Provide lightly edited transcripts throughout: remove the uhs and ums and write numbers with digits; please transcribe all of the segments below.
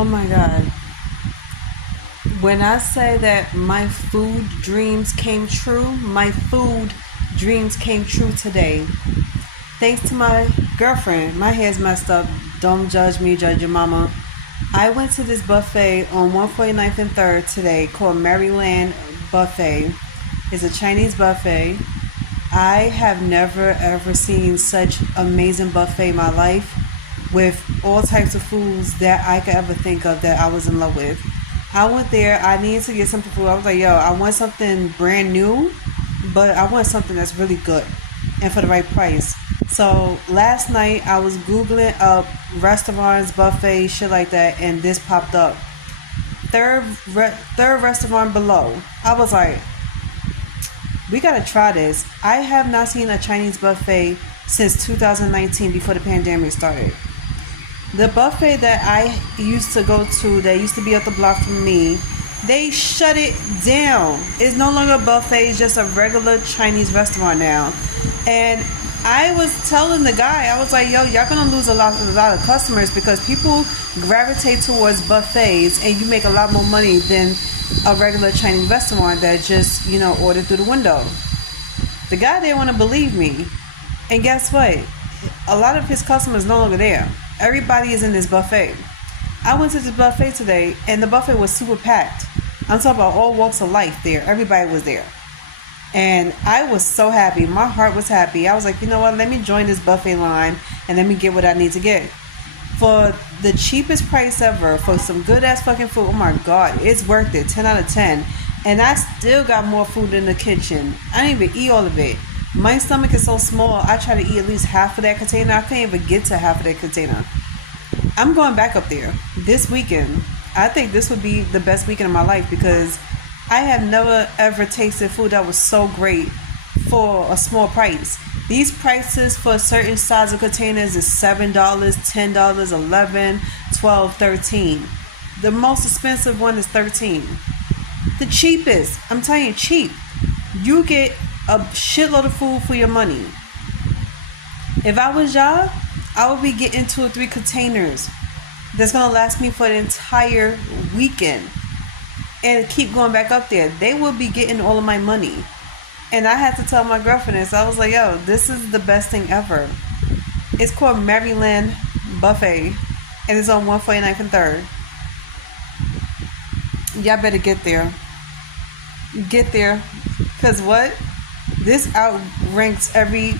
Oh my God. When I say that my food dreams came true, my food dreams came true today. Thanks to my girlfriend. My hair's messed up. Don't judge me, judge your mama. I went to this buffet on 149th and 3rd today called Maryland Buffet. It's a Chinese buffet. I have never ever seen such amazing buffet in my life with all types of foods that I could ever think of that I was in love with. I went there, I needed to get something food. I was like, yo, I want something brand new, but I want something that's really good and for the right price. So last night I was Googling up restaurants, buffets, shit like that, and this popped up. Third restaurant below. I was like, we gotta try this. I have not seen a Chinese buffet since 2019 before the pandemic started. The buffet that I used to go to, that used to be up the block from me, they shut it down. It's no longer a buffet, it's just a regular Chinese restaurant now. And I was telling the guy, I was like, yo, y'all gonna lose a lot of customers because people gravitate towards buffets and you make a lot more money than a regular Chinese restaurant that just, order through the window. The guy didn't want to believe me. And guess what? A lot of his customers no longer there. Everybody is in this buffet. I went to this buffet today and the buffet was super packed. I'm talking about all walks of life there. Everybody was there. And I was so happy. My heart was happy. I was like, you know what? Let me join this buffet line and let me get what I need to get. For the cheapest price ever, for some good ass fucking food, oh my God, it's worth it. 10 out of 10. And I still got more food in the kitchen. I didn't even eat all of it. My stomach is so small, I try to eat at least half of that container. I can't even get to half of that container. I'm going back up there this weekend. I think this would be the best weekend of my life because I have never ever tasted food that was so great for a small price. These prices for certain size of containers is $7, $10, $11, $12, $13. The most expensive one is $13. The cheapest, I'm telling you, cheap. You get a shitload of food for your money. If I was y'all, I would be getting 2 or 3 containers that's gonna last me for the entire weekend and keep going back up there. They will be getting all of my money. And I had to tell my girlfriend this. I was like, yo, this is the best thing ever. It's called Maryland Buffet and it's on 149th and 3rd. Y'all better get there. Get there. Cause what? This outranks every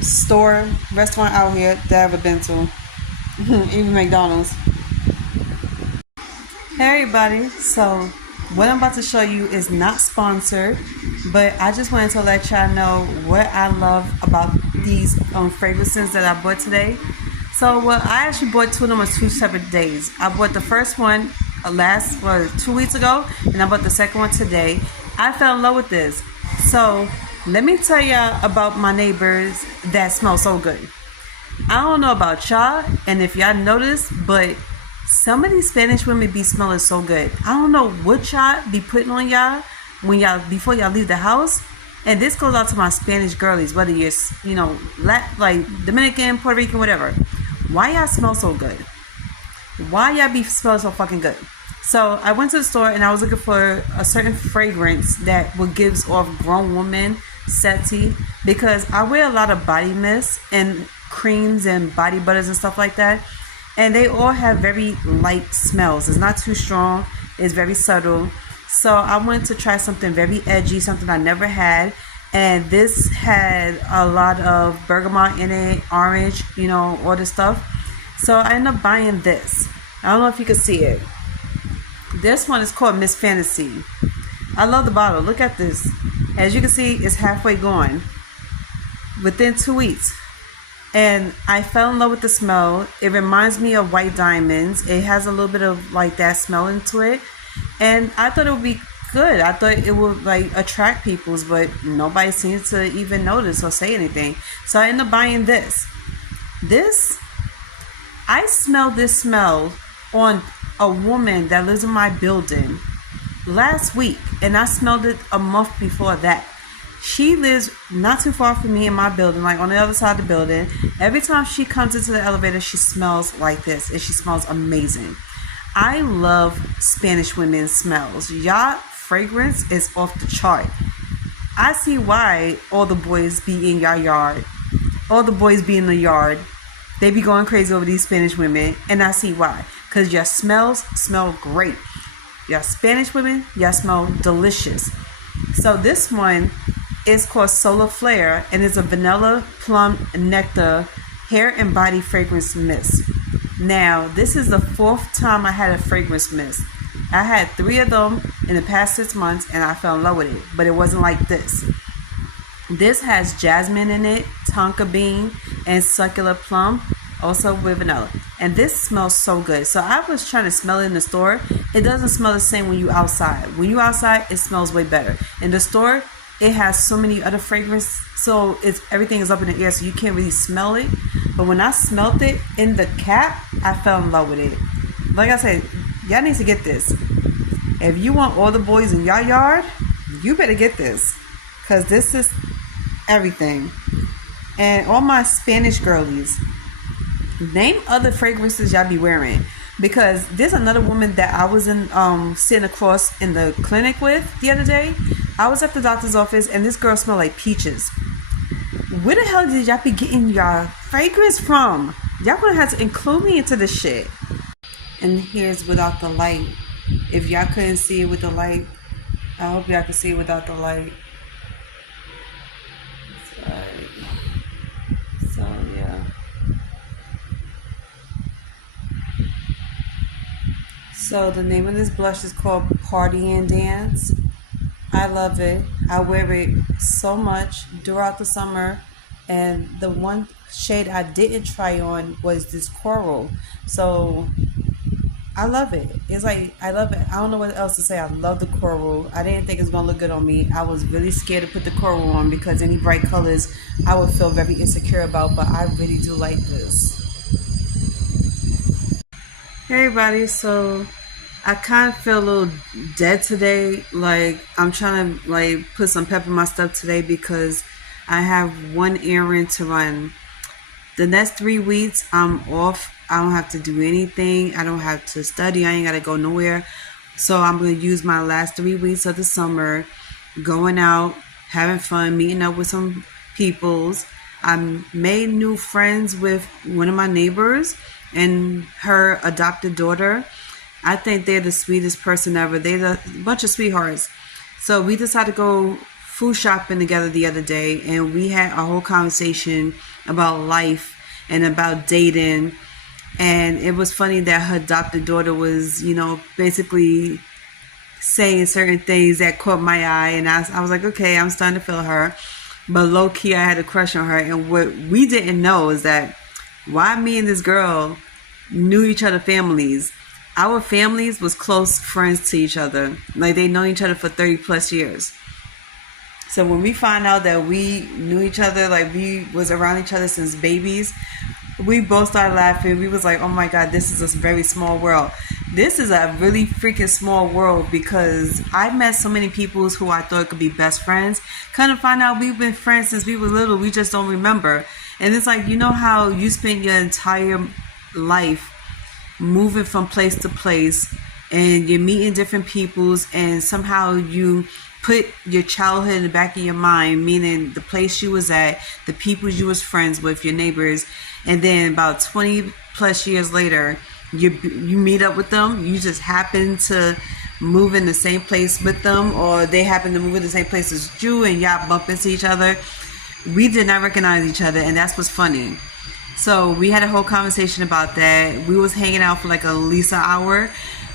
store, restaurant out here that I've ever been to. Even McDonald's. Hey everybody, so what I'm about to show you is not sponsored, but I just wanted to let y'all know what I love about these fragrances that I bought today. So I actually bought 2 of them on 2 separate days. I bought the first one 2 weeks ago, and I bought the second one today. I fell in love with this. So let me tell y'all about my neighbors that smell so good. I don't know about y'all and if y'all notice, but some of these Spanish women be smelling so good. I don't know what y'all be putting on y'all before y'all leave the house. And this goes out to my Spanish girlies, whether you're like Dominican, Puerto Rican, whatever. Why y'all smell so good? Why y'all be smelling so fucking good? So I went to the store and I was looking for a certain fragrance that would give off grown woman sexy, because I wear a lot of body mist and creams and body butters and stuff like that, and they all have very light smells. It's not too strong, it's very subtle. So I wanted to try something very edgy, something I never had, and this had a lot of bergamot in it, orange, all this stuff. So I ended up buying this. I don't know if you can see it. This one is called Miss Fantasy. I love the bottle. Look at this. As you can see, it's halfway gone within 2 weeks. And I fell in love with the smell. It reminds me of white diamonds. It has a little bit of like that smell into it. And I thought it would be good. I thought it would attract people's, but nobody seems to even notice or say anything. So I ended up buying this. I smelled this smell on a woman that lives in my building last week, and I smelled it a month before that. She lives not too far from me in my building, like on the other side of the building. Every time she comes into the elevator, she smells like this, and she smells amazing. I love Spanish women's smells. Y'all fragrance is off the chart. I see why all the boys be in your yard. All the boys be in the yard. They be going crazy over these Spanish women. And I see why. Because your smells smell great. Your Spanish women, y'all smell delicious. So this one is called Solar Flare. And it's a vanilla plum nectar hair and body fragrance mist. Now, this is the 4th time I had a fragrance mist. I had 3 of them in the past 6 months and I fell in love with it. But it wasn't like this. This has jasmine in it, tonka bean, and succulent plum, also with vanilla. And this smells so good. So I was trying to smell it in the store. It doesn't smell the same when you outside. When you outside, it smells way better. In the store, it has so many other fragrances, so everything is up in the air, so you can't really smell it. But when I smelled it in the cap, I fell in love with it. Like I said, y'all need to get this. If you want all the boys in your yard, you better get this, because this is everything. And all my Spanish girlies, name other fragrances y'all be wearing, because there's another woman that I was in sitting across in the clinic with the other day. I was at the doctor's office and this girl smelled like peaches. Where the hell did y'all be getting y'all fragrance from? Y'all gonna have to include me into this shit. And here's without the light. If y'all couldn't see it with the light, I hope y'all can see it without the light. So yeah. So the name of this blush is called Party and Dance. I love it. I wear it so much throughout the summer. And the one shade I didn't try on was this coral. So I love it. It's like, I love it. I don't know what else to say. I love the coral. I didn't think it was going to look good on me. I was really scared to put the coral on because any bright colors I would feel very insecure about. But I really do like this. Hey everybody, so I kind of feel a little dead today. Like, I'm trying to like put some pep in my step today because I have one errand to run. The next 3 weeks I'm off. I don't have to do anything. I don't have to study. I ain't got to go nowhere. So I'm going to use my last 3 weeks of the summer going out, having fun, meeting up with some peoples. I made new friends with one of my neighbors and her adopted daughter. I think they're the sweetest person ever. They're a bunch of sweethearts. So we decided to go food shopping together the other day, and we had a whole conversation about life and about dating. And it was funny that her adopted daughter was, basically saying certain things that caught my eye. And I was like, okay, I'm starting to feel her. But low key, I had a crush on her. And what we didn't know is that why me and this girl knew each other's families. Our families was close friends to each other. Like, they know each other for 30 plus years. So when we found out that we knew each other, like we was around each other since babies, we both started laughing. We was like, oh my God, this is a very small world. This is a really freaking small world, because I met so many people who I thought could be best friends. Kind of find out we've been friends since we were little. We just don't remember. And it's like, you know how you spend your entire life moving from place to place, and you're meeting different peoples, and somehow you put your childhood in the back of your mind, meaning the place you was at, the people you was friends with, your neighbors, and then about 20 plus years later, you meet up with them. You just happen to move in the same place with them, or they happen to move in the same place as you, and y'all bump into each other. We did not recognize each other, and that's what's funny. So we had a whole conversation about that. We was hanging out for like at least an hour,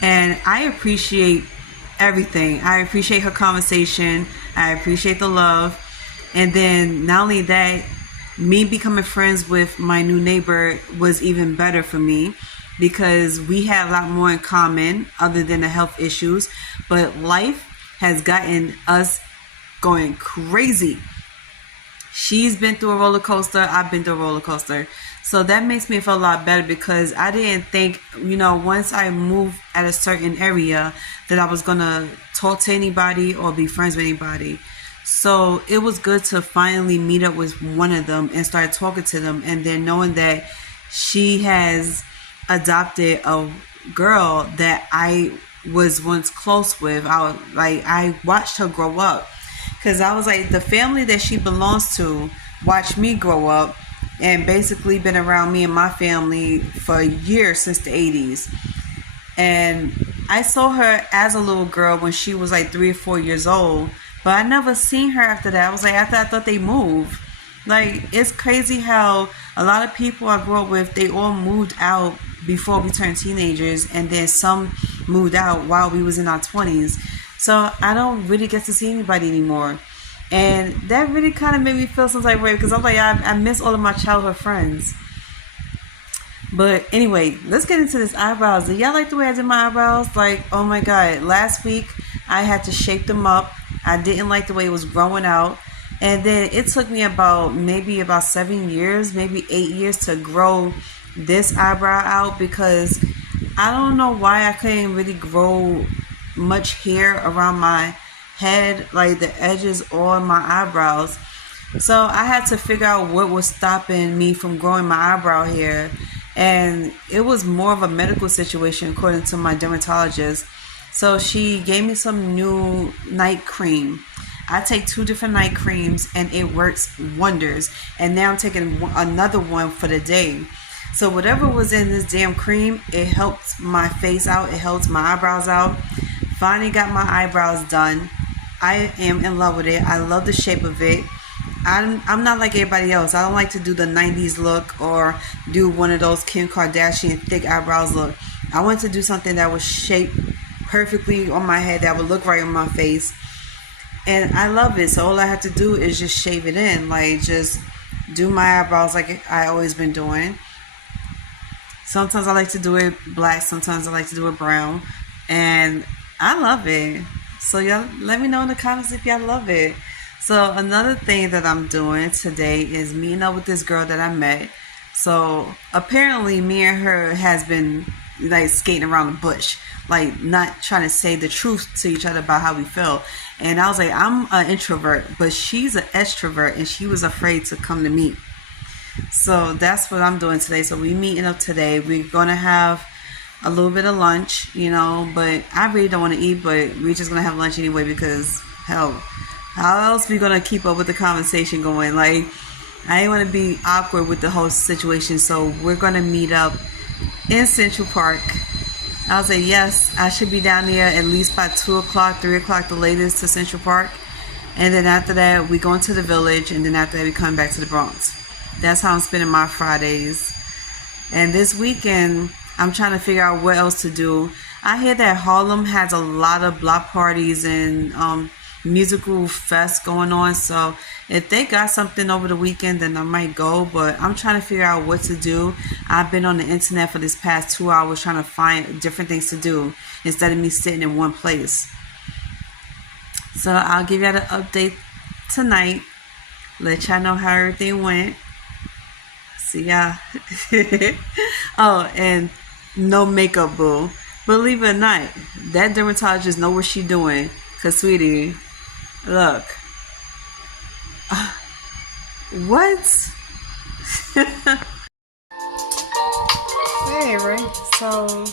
and I appreciate everything. I appreciate her conversation. I appreciate the love. And then not only that, me becoming friends with my new neighbor was even better for me, because we had a lot more in common other than the health issues. But life has gotten us going crazy. She's been through a roller coaster. I've been through a roller coaster. So that makes me feel a lot better, because I didn't think, once I moved at a certain area, that I was going to talk to anybody or be friends with anybody. So it was good to finally meet up with one of them and start talking to them. And then knowing that she has adopted a girl that I was once close with. I watched her grow up because I was like, the family that she belongs to watched me grow up and basically been around me and my family for years since the 80s. And I saw her as a little girl when she was like 3 or 4 years old, but I never seen her after that. I was like, after I thought they moved. Like, it's crazy how a lot of people I grew up with, they all moved out before we turned teenagers, and then some moved out while we was in our 20s. So I don't really get to see anybody anymore. And that really kind of made me feel some type of way because I'm like, I miss all of my childhood friends. But anyway, let's get into this eyebrows. Do y'all like the way I did my eyebrows? Like, oh my god, last week I had to shape them up. I didn't like the way it was growing out. And then it took me about 7 years, maybe 8 years to grow this eyebrow out because I don't know why I couldn't really grow much hair around my head, like the edges or my eyebrows. So I had to figure out what was stopping me from growing my eyebrow hair. And it was more of a medical situation according to my dermatologist. So she gave me some new night cream. I take 2 different night creams and it works wonders. And now I'm taking another one for the day. So whatever was in this damn cream, it helped my face out. It helps my eyebrows out. Finally got my eyebrows done. I am in love with it. I love the shape of it. I'm not like everybody else. I don't like to do the 90s look or do one of those Kim Kardashian thick eyebrows look. I want to do something that was shaped perfectly on my head, that would look right on my face. And I love it. So all I have to do is just shave it in. Like, just do my eyebrows like I always been doing. Sometimes I like to do it black. Sometimes I like to do it brown. And I love it. So y'all let me know in the comments if y'all love it. So another thing that I'm doing today is meeting up with this girl that I met. So apparently me and her has been like skating around the bush, like not trying to say the truth to each other about how we felt. And I was like, I'm an introvert, but she's an extrovert and she was afraid to come to meet. So that's what I'm doing today. So we meeting up today. We're going to have a little bit of lunch, but I really don't want to eat, but we're just going to have lunch anyway because hell, how else we going to keep up with the conversation going? Like, I ain't want to be awkward with the whole situation. So we're going to meet up in Central Park. I was like, yes, I should be down there at least by 2 o'clock, 3 o'clock the latest to Central Park. And then after that, we go into the Village. And then after that, we come back to the Bronx. That's how I'm spending my Fridays. And this weekend, I'm trying to figure out what else to do. I hear that Harlem has a lot of block parties and musical fest going on. So if they got something over the weekend, then I might go. But I'm trying to figure out what to do. I've been on the internet for this past 2 hours trying to find different things to do instead of me sitting in one place. So I'll give y'all the update tonight. Let y'all know how everything went. See y'all. Oh, and no makeup, boo. Believe it or not, that dermatologist know what she doing. Cause sweetie, look. What? Hey, right? So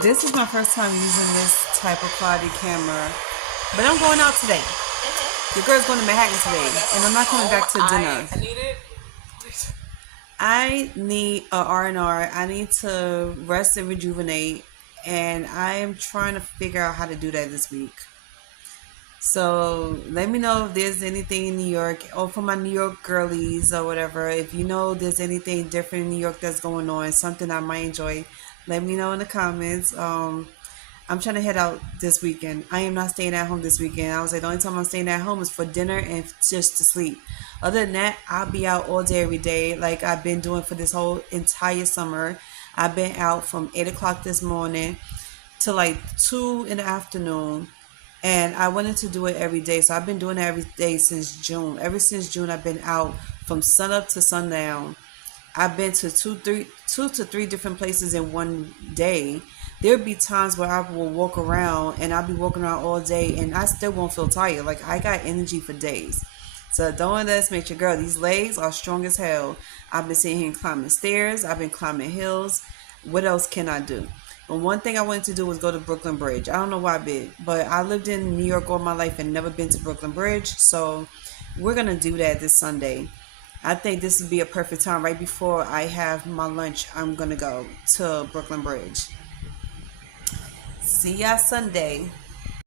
this is my first time using this type of quality camera, but I'm going out today. The girl's going to Manhattan today, and I'm not coming back to dinner. I need it. I need a R&R. I need to rest and rejuvenate, and I am trying to figure out how to do that this week. So let me know if there's anything in New York, or for my New York girlies or whatever. If you know there's anything different in New York that's going on, something I might enjoy, let me know in the comments. I'm trying to head out this weekend. I am not staying at home this weekend. I was like, the only time I'm staying at home is for dinner and just to sleep. Other than that, I'll be out all day, every day, like I've been doing for this whole entire summer. I've been out from 8 o'clock this morning to like 2 in the afternoon. And I wanted to do it every day. So I've been doing it every day since June. Ever since June, I've been out from sunup to sundown. I've been to two to three different places in one day. There'll be times where I will walk around and I'll be walking around all day and I still won't feel tired. Like, I got energy for days. So don't underestimate your girl. These legs are strong as hell. I've been sitting here climbing stairs. I've been climbing hills. What else can I do? But one thing I wanted to do was go to Brooklyn Bridge. I don't know why, but I lived in New York all my life and never been to Brooklyn Bridge. So we're going to do that this Sunday. I think this would be a perfect time. Right before I have my lunch, I'm going to go to Brooklyn Bridge. See ya Sunday.